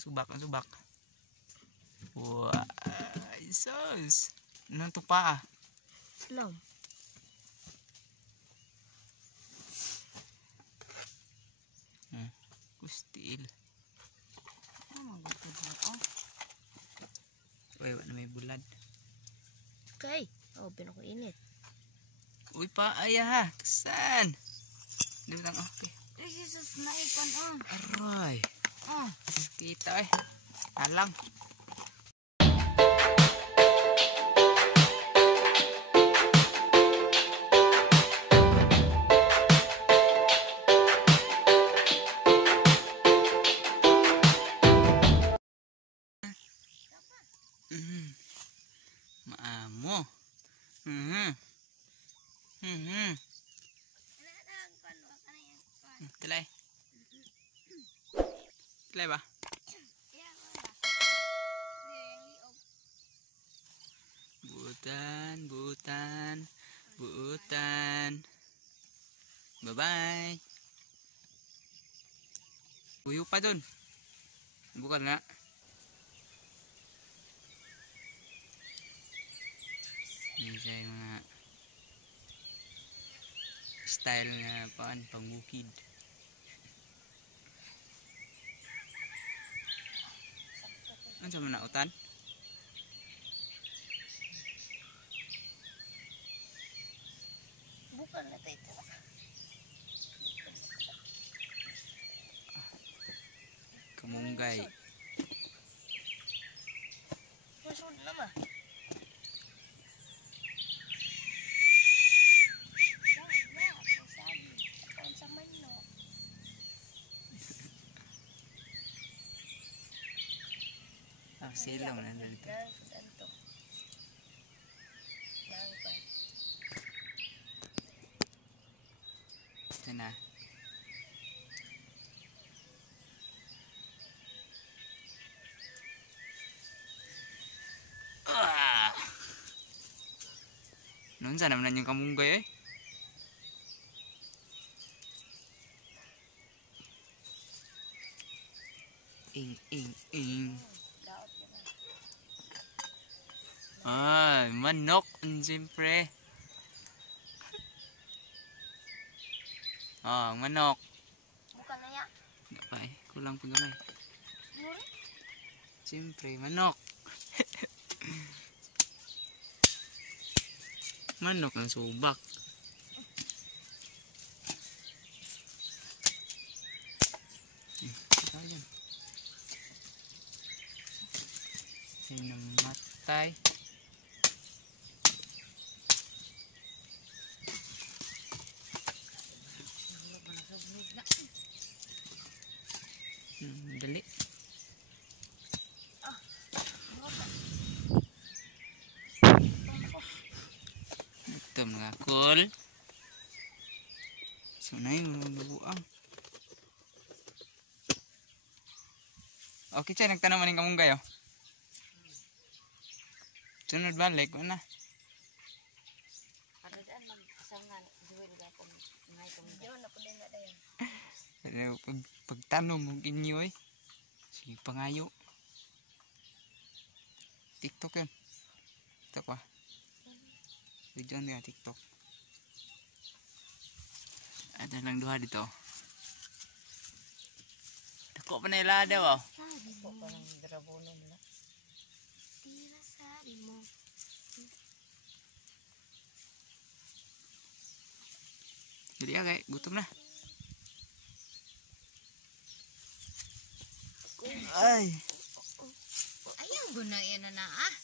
subak, ang subak. Wah, sus. Anong tupa ah? Slam. Kustil. Oh, maganda. Uy, wala na may bulad. Okay. Oh, pinakuinit. Uy pa, ayah ha. Kasan? Dito lang, okay. Jesus, naikan ah. Aray. Kita eh. Alang. Maamo. Tilay. Tilay ba? Buutan, buutan, buutan. Bye-bye. Uyo pa dun. Bukan na. Ini saya mga style nga pangukid. Ano sa mga nautan? Bukan na tayo. Kamunggay. Masud na ba? Silong na dito. Ito na. Noon sana naman yung kamunggay eh. Ing. Ay, manok, siyempre. Manok. Bukan na ya? Ay, kulang pa gamay. Siyempre, manok. Manok ang subak. Sinamatay. Dali. Ito mga cool. So na yung lubuang. Okay, chay, nagtanong maning kamunggay oh. Sunod balik, wala na. Ada daan magkasangan. Duwil ba kung ngay kamunggay. Diyo na po din na dayan. Pagtanong mong inyo eh. Sige, pangayo. TikTok yan. TikTok ba? Video na TikTok. Ada lang duha dito. Dako pa na ilada ba? Dako pa ng drabonon na. Tira sabi mo. Jadi agak gutom na. Ay. Ayaw guna yan na ah.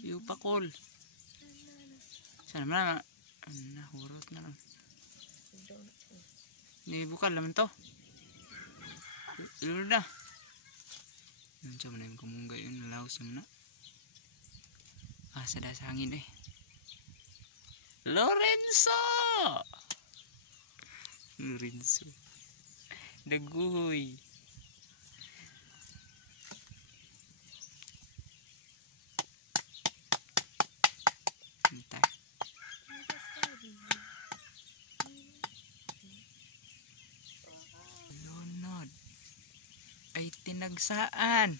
Iyo pa kol. Sana naman nahurot na lang. Ini bukan laman to. Ilur dah. Macam mana yang kamu enggak yung nalaos na. Sada sa hangin eh. Lorenzo. Daguy. Entah. Lonod. Ay, tinagsaan.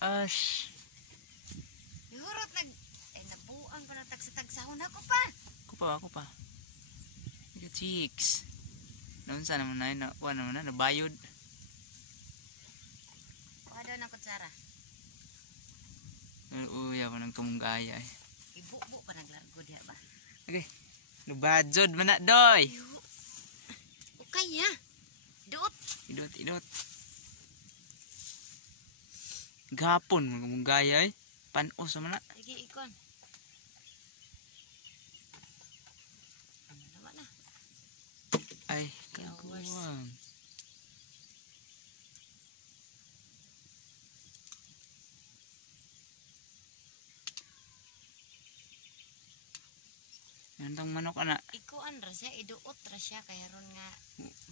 Ash. Ihurot nabuang pa na tagsa-tagsahon ako pa. Ako pa. Ika chicks. Noon sana mo na yun, nabayod. Kuha daw ng kutsara. Uya pa ng kamunggaya eh. Ibubo pa naglargo diha ba? Okay. Nubadzod man na, doy. Okay ya. Doot. Idot. Gapon mo kamunggaya eh. Panos naman na. Sige, ikon. Ano naman na? Ay, kaguwang. Yan tong manok ana. Ikuan ra siya, iduot ra siya kaya ron nga.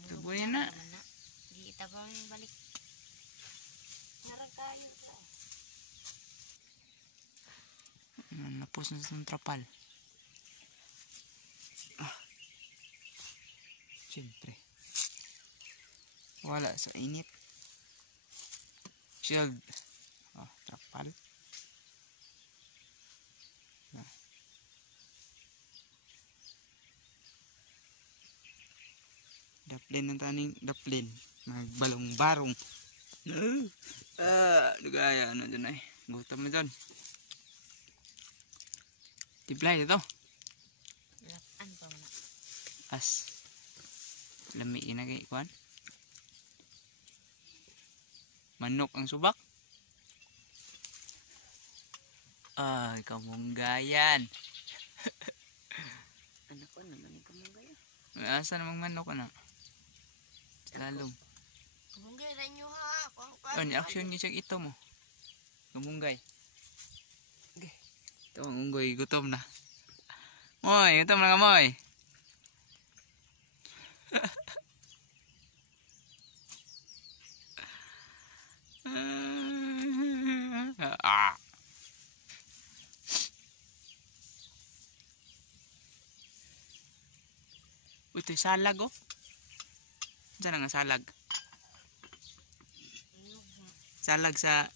Tuboy na. Di itabang balik. Naragayon ka. Napos na sa trapal. Siyempre. Wala sa init. Shield. Trapal. Daplin ng taning daplin. Nagbalong-barong. Nagaya ano dyan ay. Gutom na dyan. Tiplay ito. Lapan pa man. As. Lamiin na kay Kwan. Manok ang subak. Ay, kamunggayan. Anak ko naman yung kamunggay. Asa namang manok na? Lalong. Kamunggay na nyo ha. Oh, ni action niya siya ito mo. Kamunggay. Okay. Ito ang unggoy. Gutom na. Moy, gutom na nga moy. Ito'y salag oh. Saan nga salag? Salag sa...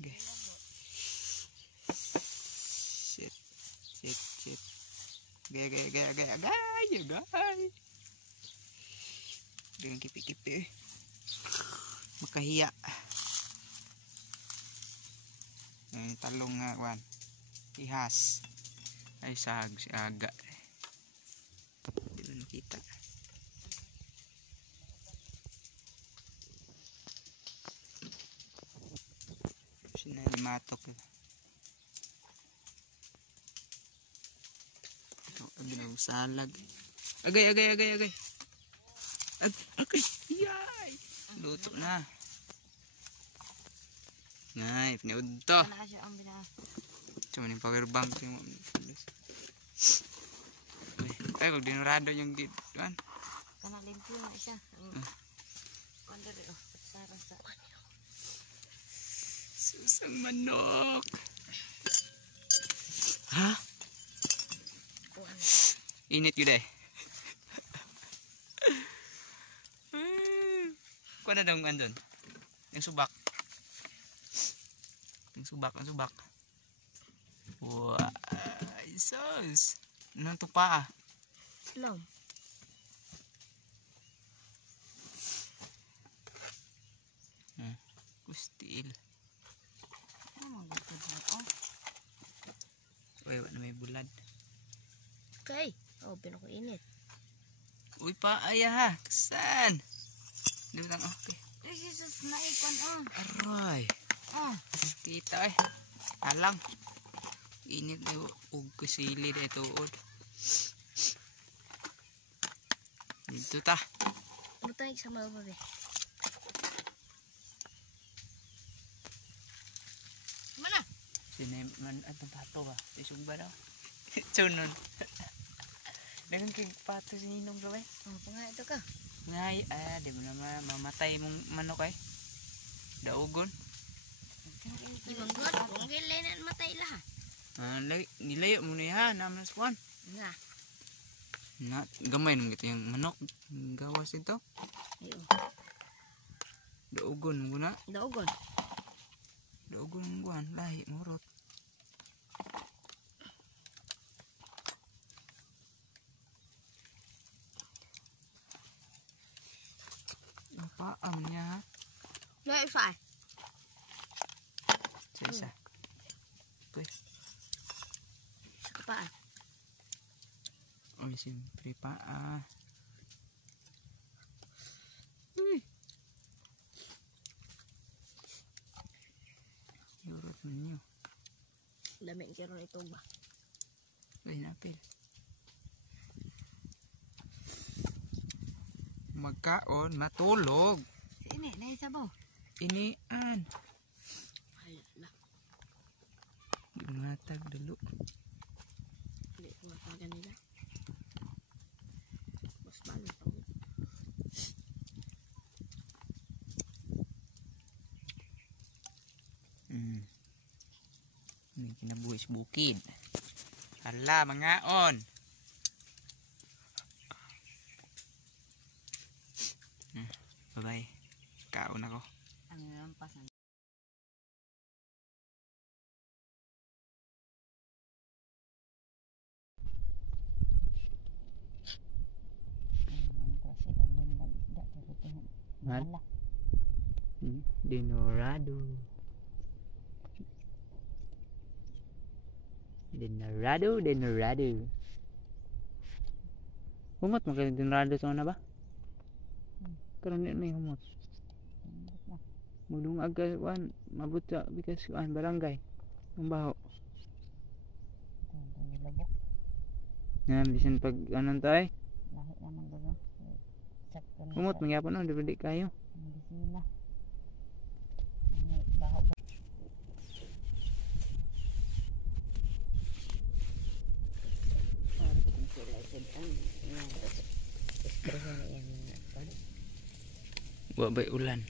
Okay. Shit. Gay. Dengan kipi-kipi. Makahiya. Talong nga kwan. Ihas. Ay sag si aga. Hindi mo nakita. Sinalimatok. Ito ang salag. Agay. Okay. Yay! Luto na. Ngay, piniud to. Kana siya ang bina. Cuma yung power bank yung ay, kung dinurado yung kan. Kana limpyo na siya. Kuan dere oh, kutsara sa. Susang manok. Ha? Kuan. Init yun eh. Kuha na daw ang andun. Yung subak. Ang subak. Wow. Sos. Anong tupa ah? Lom. Kustil. Ano gusto mo? Oh. Uy, wala na may bulad. Okay. Oh, pinako init. Uy pa, ayaha. Saan? Di ba tang okay? Ay, Jesus, naikon oh. Aray. Oh. Kita eh. Alang. Init na yung kusili na ituod. Dito ta. Butay sa mga babi. Mana? Sineman at pato ba? Isog ba daw? Sunon. Nagang kigpato si Ninong gawin. Oh, panga ito ka. Ngay, di mo naman mamatay mong manok ay. Daugon. Ibang god, kung kailan matay lahat. Nilayo mo na yan, naman sa kwan. Nga. Gamay nung ito yung manok. Gawas ito. Ayun. Daugon mo na. Daogon. Daugon mo guan. Lahi murot. Ang paam niya ha. Na isa. Sa isa. Uy. Sa kapaan. Uy, siyempre paa. Uy. Yurot mo niyo. Dami kiro ito ba? Uy, napil. Magkaon, matulog. Ini, naisabaw. Inian. Hala. Gimatag dulu. Hindi ko matagan nila. Mas balo pa mo. Ini kinabuhis bukid. Hala, mangaon. Bye-bye. Kaon ako. Ang lampasan. Mahal? Dinorado. Dinorado. Humot mo kayo dinorado sa una ba? Karon ni humot. Magdungag ka kuan, mabot sa bikas kuan barangay. Ang baho. Yan bisan pag anon tay. Lahi naman gano'n. Humot mangyapon no, di kayo. Medisina. Baho ba? Wa bay ulan.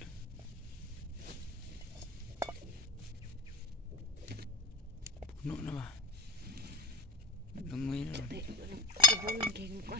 Puno na ba? Langoy na ron. Ay, bulan kayo mo.